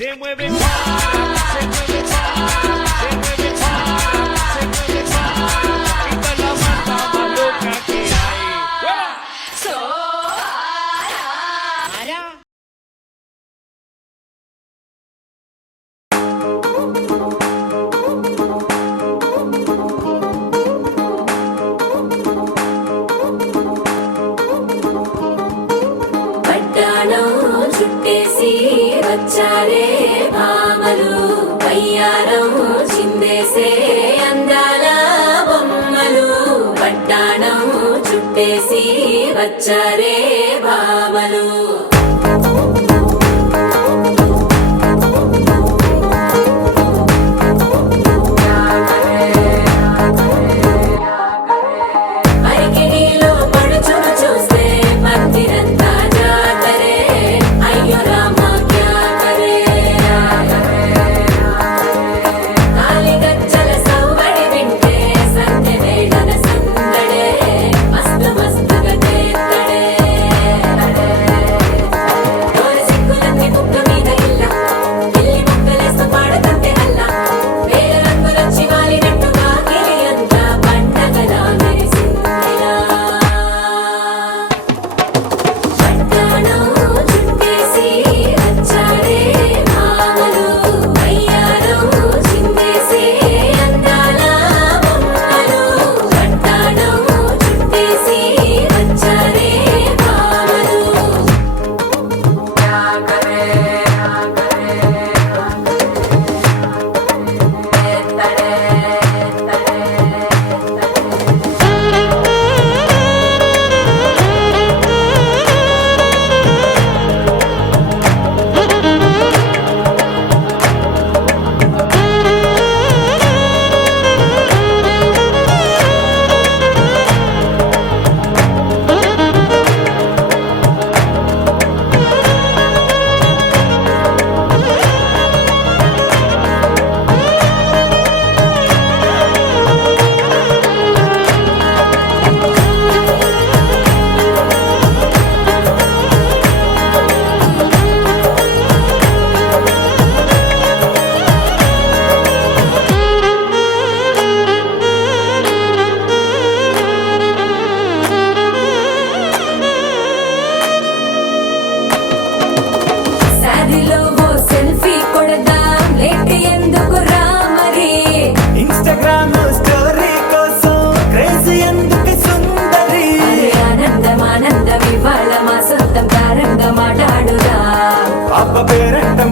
Se mueve para, se mueve para, se mueve para, se mueve para. Esta es la banda más loca que hay. పట్టాణం చుట్టేసి వచ్చారే భామలు, వయ్యారం చిందేసే అందాల బొమ్మలు. పట్టాణం చుట్టేసి వచ్చారే భామలు. అరికిడిలో పడుచును చూస్తే మందిరంతా జాతరే. అయ్యో రామా క్యా కరే. కాలిగజ్జల సవ్వడి వింటే సంధ్య వేళన సందడే. మస్తు మస్తుగా చేత్తడే. డోలు సిగ్గులన్నీ బుక్క మీద ఇల్ల, గిల్లి ముక్కలేస్తూ పాడుతుంటే అల్ల. వేల రంగులొచ్చి వాలినట్టుగా గిలి అంతా పండగలా మెరిసిందిలా. పట్టాణం చుట్టేసి వచ్చారే భామలు, వయ్యారం చిందేసే అందాల బొమ్మలు. పట్టాణం చుట్టేసి వచ్చారే భామలు. శారీలో ఓ సెల్ఫీ కొడదాం, లేట్ ఎందుకు రా మరి. ఇన్స్టాగ్రామ్ స్టోరీ కోసం క్రేజీ ఎందుకు సుందరి. అరే ఆనందం ఆనందం ఇవాళ మా సొంతం తారంగా మాట్లాడుదా. అబ్బ పేరంటం